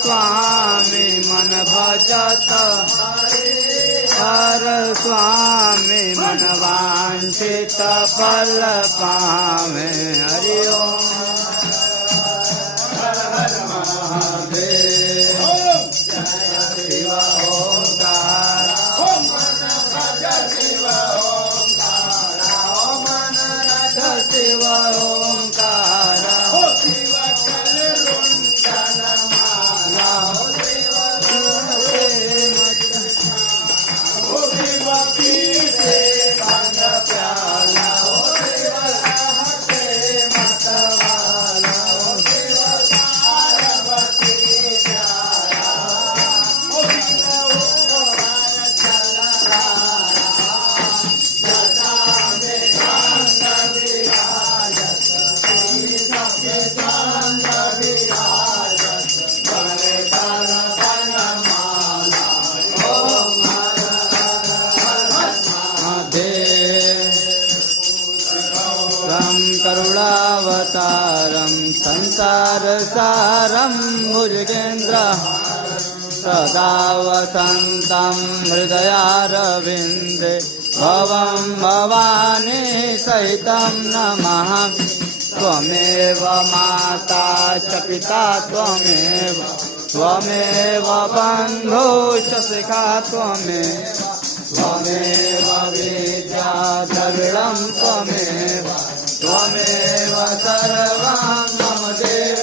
स्वामी मन भजत हर स्वामी मन वांछित फल पावे हरि ओम हर हर महादेव जय शिव ओंकार ओम मन भज शिव ओंकार ओम मन रथ शिव ओंकार ओ शिव चल रुंडन माला ओ शिव ओ शिव पीते भंग प्याला ओ शिव रहते मतवाला ओ शिव पार्वती प्यारा ओ शिव ओहर चलहारा जटा में कांत विराजत सबके कांत विराजत बड़े कर बनमाला ओम हर हर हर महादेव तं करुणावतारं संसारसारं भुजगेन्द्र सदा वसन्तं हृदयारविन्दे भवं भवानी सहितं नमः त्वमेव माता च पिता त्वमेव त्वमेव बन्धुश्च सखा त्वमेव विद्या द्रविडं त्वमेव सर्वं मम देव